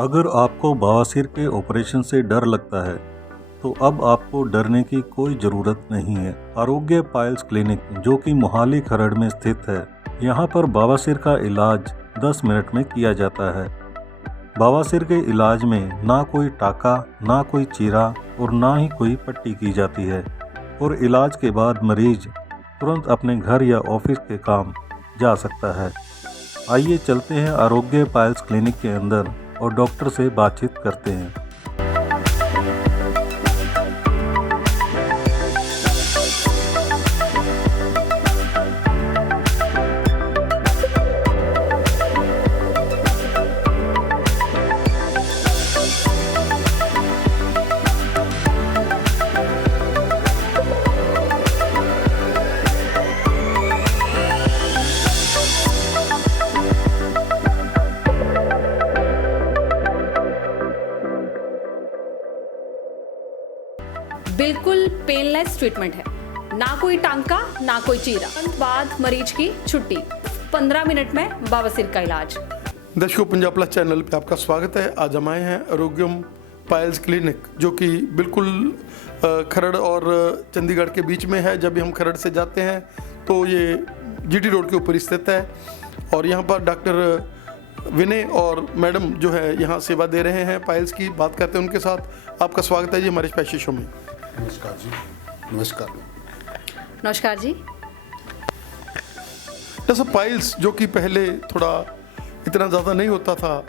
अगर आपको बवासीर के ऑपरेशन से डर लगता है तो अब आपको डरने की कोई ज़रूरत नहीं है। आरोग्य पाइल्स क्लिनिक जो कि मोहाली खरड़ में स्थित है, यहाँ पर बवासीर का इलाज 10 मिनट में किया जाता है। बवासीर के इलाज में ना कोई टाका, ना कोई चीरा और ना ही कोई पट्टी की जाती है और इलाज के बाद मरीज तुरंत अपने घर या ऑफिस के काम जा सकता है। आइए चलते हैं आरोग्य पाइल्स क्लिनिक के अंदर और डॉक्टर से बातचीत करते हैं। बिल्कुल पेनलेस ट्रीटमेंट है, ना कोई टांका ना कोई चीरा। तुरंत बाद मरीज की छुट्टी, 15 मिनट में बवासीर का इलाज। दर्शकों, पंजाब प्लस चैनल पे आपका स्वागत है। आज हम आए हैं आरोग्यम पाइल्स क्लिनिक जो कि बिल्कुल खरड़ और चंडीगढ़ के बीच में है। जब भी हम खरड़ से जाते हैं तो ये जीटी रोड के ऊपर स्थित है और यहाँ पर डॉक्टर विनय और मैडम जो है यहाँ सेवा दे रहे हैं पाइल्स की। बात करते हैं उनके साथ। आपका स्वागत है जी हमारे स्पेशल शो में। नमस्कार जी। नमस्कार नमस्कार जी। जैसा पाइल्स जो कि पहले थोड़ा इतना ज़्यादा नहीं होता था,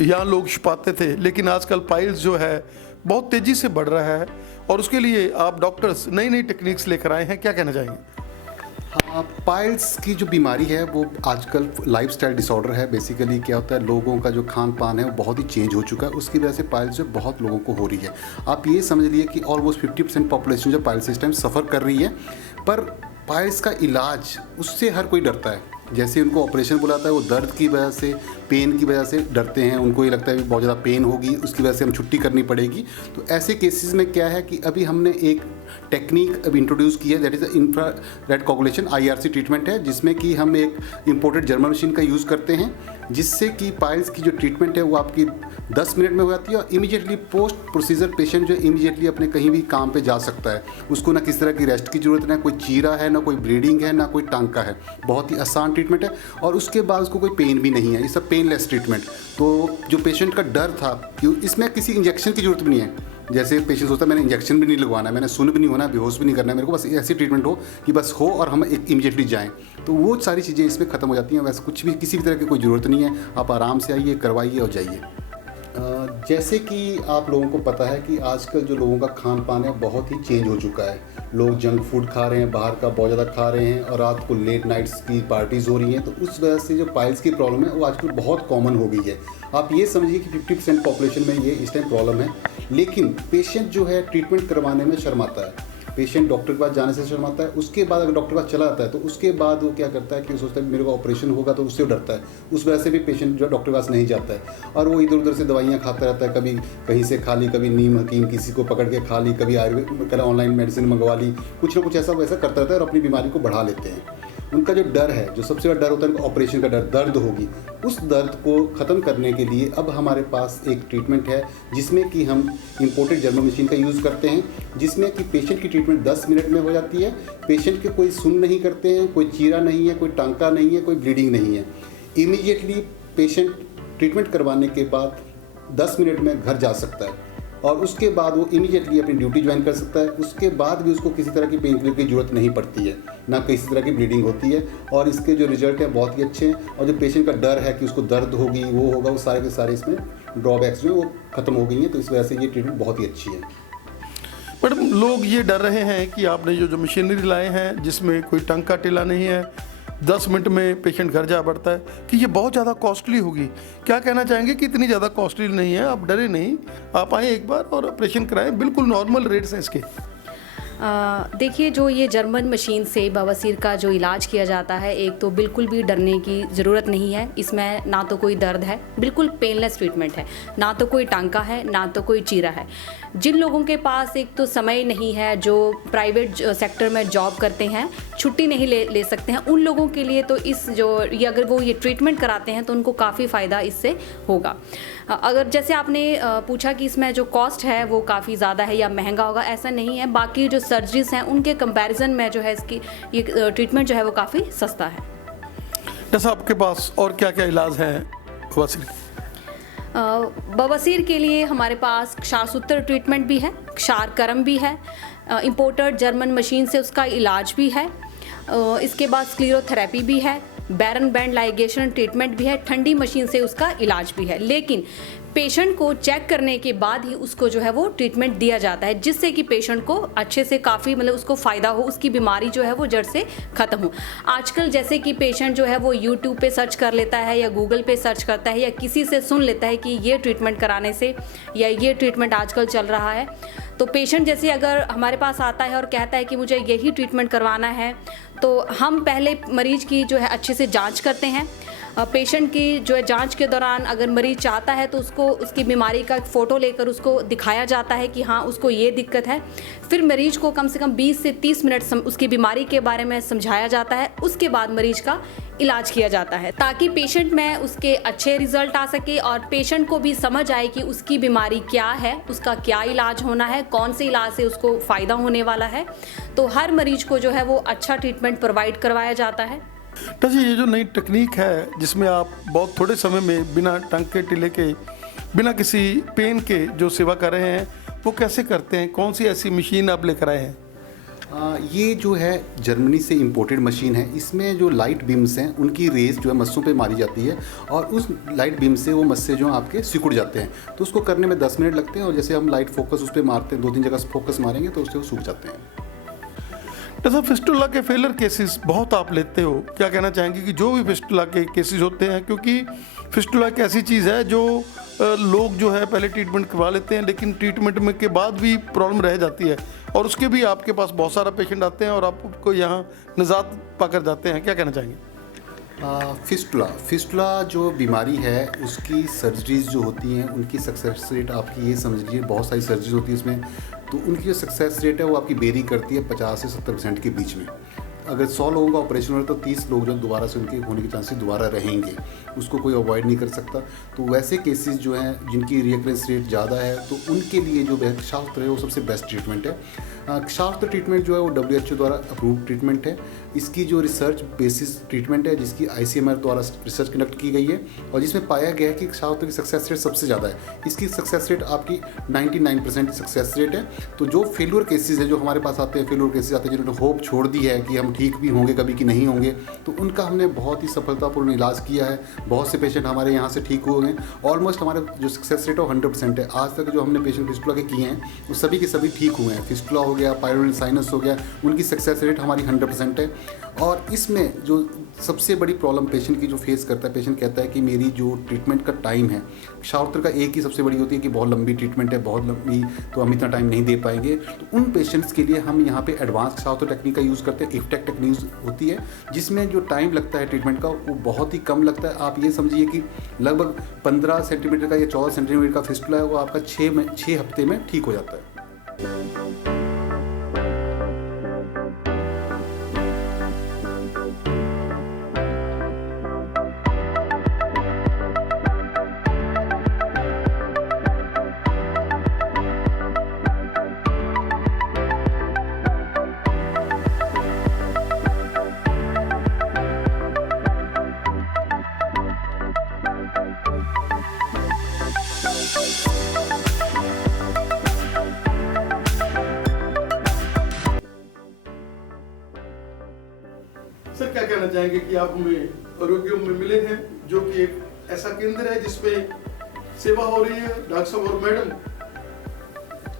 यहाँ लोग छुपाते थे, लेकिन आजकल पाइल्स जो है बहुत तेज़ी से बढ़ रहा है और उसके लिए आप डॉक्टर्स नई नई टेक्निक्स लेकर आए हैं। क्या कहना चाहेंगे? हाँ, पाइल्स की जो बीमारी है वो आजकल लाइफस्टाइल डिसऑर्डर है। बेसिकली क्या होता है, लोगों का जो खान पान है वो बहुत ही चेंज हो चुका है, उसकी वजह से पाइल्स जो बहुत लोगों को हो रही है। आप ये समझ लिए कि ऑलमोस्ट 50% पॉपुलेशन जो पाइल्स इस टाइम सफ़र कर रही है। पर पाइल्स का इलाज, उससे हर कोई डरता है। जैसे उनको ऑपरेशन बुलाता है, वो दर्द की वजह से, पेन की वजह से डरते हैं। उनको ये लगता है कि बहुत ज़्यादा पेन होगी, उसकी वजह से हम छुट्टी करनी पड़ेगी। तो ऐसे केसेस में क्या है कि अभी हमने एक टेक्निक अभी इंट्रोड्यूस की है, that is infrared coagulation, IRC treatment है, जिसमें कि हम एक इम्पोर्टेड जर्मन मशीन का यूज़ करते हैं, जिससे कि पाइल्स की जो ट्रीटमेंट है वो आपकी 10 मिनट में हो जाती है और इमीडिएटली पोस्ट प्रोसीजर पेशेंट जो इमीडिएटली अपने कहीं भी काम पे जा सकता है। उसको ना किसी तरह की रेस्ट की ज़रूरत, ना कोई चीरा है, ना कोई ब्लीडिंग है, ना कोई टांका है। बहुत ही आसान ट्रीटमेंट है और उसके बाद उसको कोई पेन भी नहीं है। ये सब पेनलेस ट्रीटमेंट। तो जो पेशेंट का डर था कि इसमें किसी इंजेक्शन की ज़रूरत भी नहीं है। जैसे पेशेंट सोचता है मैंने इंजेक्शन भी नहीं लगवाना है, मैंने सुन भी नहीं होना, बेहोश भी नहीं करना है, मेरे को बस ऐसी ट्रीटमेंट हो कि बस हो और हम एक इमीडिएटली जाएं, तो वो सारी चीज़ें इसमें ख़त्म हो जाती हैं। वैसे कुछ भी, किसी भी तरह की कोई ज़रूरत नहीं है। आप आराम से आइए, करवाइए और जाइए। जैसे कि आप लोगों को पता है कि आजकल जो लोगों का खान पान है बहुत ही चेंज हो चुका है। लोग जंक फूड खा रहे हैं, बाहर का बहुत ज़्यादा खा रहे हैं और रात को लेट नाइट्स की पार्टीज़ हो रही हैं। तो उस वजह से जो पाइल्स की प्रॉब्लम है वो आजकल बहुत कॉमन हो गई है। आप ये समझिए कि 50% पॉपुलेशन में ये इस टाइम प्रॉब्लम है। लेकिन पेशेंट जो है ट्रीटमेंट करवाने में शर्माता है। पेशेंट डॉक्टर के पास जाने से शर्माता है। उसके बाद अगर डॉक्टर के पास चला जाता है तो उसके बाद वो क्या करता है कि सोचता है कि मेरे को ऑपरेशन होगा, तो उससे डरता है। उस वजह से भी पेशेंट जो डॉक्टर के पास नहीं जाता है और वो इधर उधर से दवाइयाँ खाता रहता है। कभी कहीं से खा ली, कभी नीम हकीम किसी को पकड़ के खा ली, कभी आयुर्वेद ऑनलाइन मेडिसिन मंगवा ली, कुछ ना कुछ ऐसा वैसा करता रहता है और अपनी बीमारी को बढ़ा लेते हैं। उनका जो डर है, जो सबसे बड़ा डर होता है उनका ऑपरेशन का डर, दर्द होगी। उस दर्द को ख़त्म करने के लिए अब हमारे पास एक ट्रीटमेंट है जिसमें कि हम इंपोर्टेड जर्मन मशीन का यूज़ करते हैं, जिसमें कि पेशेंट की ट्रीटमेंट 10 मिनट में हो जाती है। पेशेंट के कोई सुन नहीं करते हैं, कोई चीरा नहीं है, कोई टांका नहीं है, कोई ब्लीडिंग नहीं है। इमीडिएटली पेशेंट ट्रीटमेंट करवाने के बाद 10 मिनट में घर जा सकता है और उसके बाद वो इमीडिएटली अपनी ड्यूटी ज्वाइन कर सकता है। उसके बाद भी उसको किसी तरह की पेन किलर की ज़रूरत नहीं पड़ती है, ना किसी तरह की ब्लीडिंग होती है और इसके जो रिजल्ट हैं बहुत ही अच्छे हैं। और जो पेशेंट का डर है कि उसको दर्द होगी, वो होगा, वो सारे के सारे इसमें ड्रॉबैक्स जो है वो ख़त्म हो गई हैं। तो इस वजह से ये ट्रीटमेंट बहुत ही अच्छी है। मैडम, लोग ये डर रहे हैं कि आपने जो मशीनरी लाए हैं जिसमें कोई टांका टिला नहीं है, 10 मिनट में पेशेंट घर जा पड़ता है, कि ये बहुत ज़्यादा कॉस्टली होगी। क्या कहना चाहेंगे कि इतनी ज़्यादा कॉस्टली नहीं है? आप डरे नहीं, आप आएँ एक बार और ऑपरेशन कराएं, बिल्कुल नॉर्मल रेट्स हैं इसके। देखिए, जो ये जर्मन मशीन से बवासीर का जो इलाज किया जाता है, एक तो बिल्कुल भी डरने की ज़रूरत नहीं है। इसमें ना तो कोई दर्द है, बिल्कुल पेनलेस ट्रीटमेंट है, ना तो कोई टांका है, ना तो कोई चीरा है। जिन लोगों के पास एक तो समय नहीं है, जो प्राइवेट सेक्टर में जॉब करते हैं, छुट्टी नहीं ले सकते हैं, उन लोगों के लिए तो ये अगर वो ये ट्रीटमेंट कराते हैं तो उनको काफ़ी फ़ायदा इससे होगा। अगर जैसे आपने पूछा कि इसमें जो कॉस्ट है वो काफ़ी ज़्यादा है या महंगा होगा, ऐसा नहीं है। बाकी जो सर्जरीज हैं उनके कंपैरिजन में जो है इसकी ये ट्रीटमेंट जो है वो काफ़ी सस्ता है। जैसा आपके पास और क्या क्या इलाज हैं बवासीर? बवासीर के लिए हमारे पास क्षारसूत्र ट्रीटमेंट भी है, क्षारकर्म भी है, इंपोर्टेड जर्मन मशीन से उसका इलाज भी है, इसके बाद स्क्लीरोथेरेपी भी है, बैरन बैंड लाइगेशन ट्रीटमेंट भी है, ठंडी मशीन से उसका इलाज भी है। लेकिन पेशेंट को चेक करने के बाद ही उसको जो है वो ट्रीटमेंट दिया जाता है, जिससे कि पेशेंट को अच्छे से काफ़ी मतलब उसको फ़ायदा हो, उसकी बीमारी जो है वो जड़ से ख़त्म हो। आजकल जैसे कि पेशेंट जो है वो यूट्यूब पे सर्च कर लेता है या गूगल पे सर्च करता है या किसी से सुन लेता है कि ये ट्रीटमेंट कराने से या ये ट्रीटमेंट आजकल चल रहा है, तो पेशेंट जैसे अगर हमारे पास आता है और कहता है कि मुझे यही ट्रीटमेंट करवाना है, तो हम पहले मरीज की जो है अच्छे से जांच करते हैं। पेशेंट की जो है जांच के दौरान अगर मरीज चाहता है तो उसको उसकी बीमारी का फ़ोटो लेकर उसको दिखाया जाता है कि हाँ उसको ये दिक्कत है। फिर मरीज को कम से कम 20 से 30 मिनट उसकी बीमारी के बारे में समझाया जाता है, उसके बाद मरीज का इलाज किया जाता है, ताकि पेशेंट में उसके अच्छे रिजल्ट आ सके और पेशेंट को भी समझ आए कि उसकी बीमारी क्या है, उसका क्या इलाज होना है, कौन से इलाज से उसको फ़ायदा होने वाला है। तो हर मरीज को जो है वो अच्छा ट्रीटमेंट प्रोवाइड करवाया जाता है। तो जी ये जो नई तकनीक है जिसमें आप बहुत थोड़े समय में बिना टंके टिले के, बिना किसी पेन के जो सेवा कर रहे हैं, वो कैसे करते हैं? कौन सी ऐसी मशीन आप लेकर आए हैं? ये जो है जर्मनी से इंपोर्टेड मशीन है। इसमें जो लाइट बीम्स हैं उनकी रेज जो है मस्सों पे मारी जाती है और उस लाइट बीम से वो मस्से जो आपके सिकुड़ जाते हैं। तो उसको करने में 10 मिनट लगते हैं और जैसे हम लाइट फोकस उस पर मारते हैं, 2-3 जगह फोकस मारेंगे तो उससे वो सूख जाते हैं। जैसा फिस्टुला के फेलर केसेस बहुत आप लेते हो, क्या कहना चाहेंगे कि जो भी फिस्टुला के केसेस होते हैं, क्योंकि फिस्टुला एक ऐसी चीज़ है जो लोग जो है पहले ट्रीटमेंट करवा लेते हैं लेकिन ट्रीटमेंट में के बाद भी प्रॉब्लम रह जाती है और उसके भी आपके पास बहुत सारा पेशेंट आते हैं और आपको यहाँ निजात पाकर जाते हैं, क्या कहना चाहेंगे? फिस्टुला जो बीमारी है उसकी सर्जरीज जो होती हैं उनकी सक्सेस रेट आपकी ये समझ लीजिए, बहुत सारी सर्जरीज होती है इसमें, तो उनकी जो सक्सेस रेट है वो आपकी वेरी करती है 50 से 70% के बीच में। अगर 100 लोगों का ऑपरेशन हो रहा है तो 30 लोग जो दोबारा से उनके होने के चांसेस दोबारा रहेंगे, उसको कोई अवॉइड नहीं कर सकता। तो वैसे केसेस जो हैं जिनकी रिकरेंस रेट ज़्यादा है तो उनके लिए जो क्षारसूत्र है वो सबसे बेस्ट ट्रीटमेंट है। क्षारसूत्र ट्रीटमेंट जो है वो WHO द्वारा अप्रूव्ड ट्रीटमेंट है। इसकी जो रिसर्च बेसिस ट्रीटमेंट है जिसकी ICMR द्वारा रिसर्च कंडक्ट की गई है और जिसमें पाया गया है कि क्षारसूत्र की सक्सेस रेट सबसे ज़्यादा है। इसकी सक्सेस रेट आपकी 99% सक्सेस रेट है। तो जो फेल्यूर केसेस है, जो हमारे पास आते हैं, फेल्यूर केसेस आते हैं जिन्होंने होप छोड़ दी है कि हम ठीक भी होंगे कभी कि नहीं होंगे, तो उनका हमने बहुत ही सफलतापूर्ण इलाज किया है। बहुत से पेशेंट हमारे यहाँ से ठीक हुए हैं। ऑलमोस्ट हमारे जो सक्सेस रेट है वो 100% है। आज तक जो हमने पेशेंट फिस्टुला के किए हैं वो सभी के सभी ठीक हुए हैं। फिस्टुला हो गया, पायरोनियल साइनस हो गया, उनकी सक्सेस रेट हमारी 100% है। और इसमें जो सबसे बड़ी प्रॉब्लम पेशेंट की जो फेस करता है, पेशेंट कहता है कि मेरी जो ट्रीटमेंट का टाइम है, क्षारसूत्र का एक ही सबसे बड़ी होती है कि बहुत लंबी ट्रीटमेंट है, बहुत लंबी, तो हम इतना टाइम नहीं दे पाएंगे। तो उन पेशेंट्स के लिए हम यहाँ पे एडवांस क्षारसूत्र टेक्निक का यूज़ करते हैं। इफ्टेक टेक्निक होती है जिसमें जो टाइम लगता है ट्रीटमेंट का वो बहुत ही कम लगता है। आप ये समझिए कि लगभग 15 सेंटीमीटर का या 14 सेंटीमीटर का फिस्टुला है वो आपका 6 हफ्ते में ठीक हो जाता है। सर क्या कहना चाहेंगे कि आप हमें आरोग्यम में मिले हैं, जो कि एक ऐसा केंद्र है जिसमें सेवा हो रही है। डॉक्टर साहब और मैडम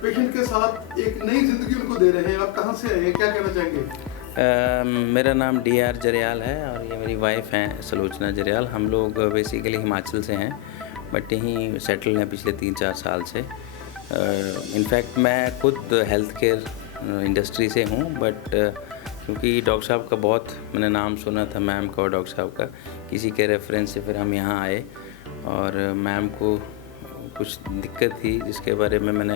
पेशेंट के साथ एक नई जिंदगी उनको दे रहे हैं। आप कहाँ से आए हैं, क्या कहना चाहेंगे? मेरा नाम DR जरियाल है और ये मेरी वाइफ हैं सलोचना जरियाल। हम लोग बेसिकली हिमाचल से हैं बट यहीं सेटल हैं पिछले 3-4 साल से। इनफैक्ट मैं खुद हेल्थ केयर इंडस्ट्री से हूँ बट क्योंकि डॉक्टर साहब का बहुत मैंने नाम सुना था, मैम का और डॉक्टर साहब का, किसी के रेफरेंस से फिर हम यहाँ आए और मैम को कुछ दिक्कत थी जिसके बारे में मैंने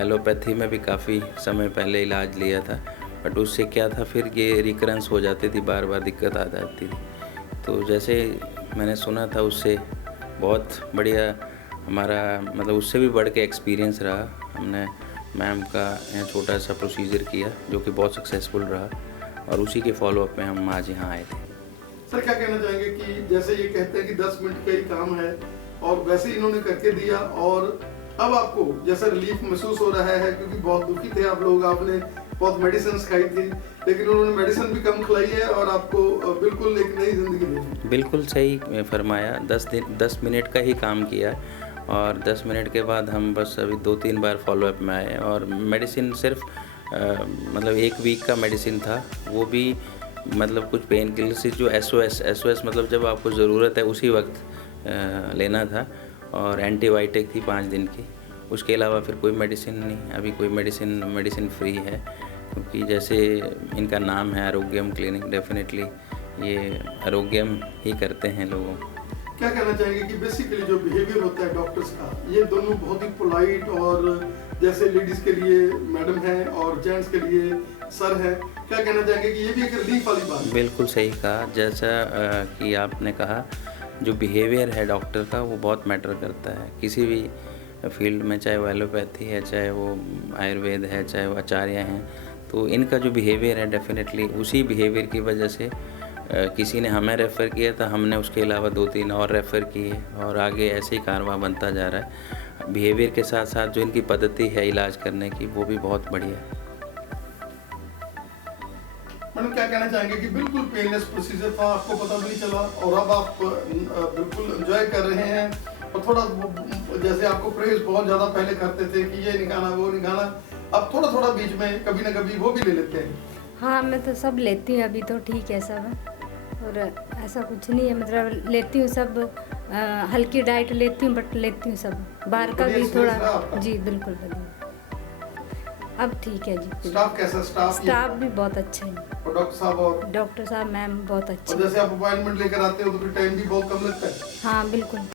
एलोपैथी में भी काफ़ी समय पहले इलाज लिया था बट उससे क्या था, फिर ये रिकरेंस हो जाती थी, बार बार दिक्कत आ जाती थी। तो जैसे मैंने सुना था, उससे बहुत बढ़िया हमारा मतलब उससे भी बढ़ के एक्सपीरियंस रहा। हमने मैम का यहाँ छोटा सा प्रोसीजर किया जो कि बहुत सक्सेसफुल रहा, और उसी के फॉलोअप में हम आज यहाँ आए थे। सर क्या कहना चाहेंगे कि जैसे ये कहते हैं कि 10 मिनट का ही काम है और वैसे ही इन्होंने करके दिया, और अब आपको जैसा रिलीफ महसूस हो रहा है, क्योंकि बहुत दुखी थे आप लोग, आपने बहुत मेडिसिन खाई थी, लेकिन उन्होंने मेडिसिन भी कम खिलाई है और आपको बिल्कुल एक नई जिंदगी दी। बिल्कुल सही फरमाया। 10 मिनट का ही काम किया, और 10 मिनट के बाद हम बस अभी 2-3 बार फॉलोअप में आए, और मेडिसिन सिर्फ मतलब 1 वीक का मेडिसिन था, वो भी मतलब कुछ पेन किलर से जो एसओएस मतलब जब आपको ज़रूरत है उसी वक्त लेना था, और एंटीबायोटिक थी 5 दिन की। उसके अलावा फिर कोई मेडिसिन नहीं, अभी कोई मेडिसिन फ्री है, क्योंकि जैसे इनका नाम है आरोग्यम क्लिनिक, डेफिनेटली ये आरोग्यम ही करते हैं लोगों। क्या कहना चाहेंगे कि बेसिकली जो बिहेवियर होता है डॉक्टर्स का, ये दोनों बहुत ही पोलाइट, और जैसे लेडीज़ के लिए मैडम है और जेंट्स के लिए सर है, क्या कहना चाहेंगे कि ये भी एक रिलीफ वाली बात है? बिल्कुल सही कहा। जैसा कि आपने कहा, जो बिहेवियर है डॉक्टर का वो बहुत मैटर करता है किसी भी फील्ड में, चाहे वो एलोपैथी है, चाहे वो आयुर्वेद है, चाहे वो आचार्य हैं। तो इनका जो बिहेवियर है, डेफिनेटली उसी बिहेवियर की वजह से किसी ने हमें रेफ़र किया था, हमने उसके अलावा 2-3 और रेफ़र किए, और आगे ऐसे ही कारवां बनता जा रहा है। बिहेवियर के साथ साथ जो इनकी पद्धति है इलाज करने की, वो भी बहुत बढ़िया है। मैडम क्या कहना चाहेंगे कि बिल्कुल पेनलेस प्रोसीजर था, आपको पता भी नहीं चला, और अब आप बिल्कुल एंजॉय कर रहे हैं, और थोड़ा जैसे आपको प्रेस बहुत ज़्यादा पहले करते थे कि ये निकालना वो निकालना, अब थोड़ा थोड़ा बीच में कभी ना कभी वो भी ले लेते हैं। हाँ, मैं तो सब लेती हूँ, अभी तो ठीक है सब, और ऐसा कुछ नहीं है, मतलब लेती हूँ सब, हल्की डाइट लेती हूँ, बट लेती हूँ सब, बाहर का भी थोड़ा। जी बिल्कुल बढ़िया, अब ठीक है जी। स्टाफ कैसा? स्टाफ भी बहुत अच्छा है, और डॉक्टर साहब मैम बहुत अच्छे। और जैसे आप अपॉइंटमेंट लेकर आते हो तो फिर टाइम भी बहुत कम लगता है? हाँ बिल्कुल।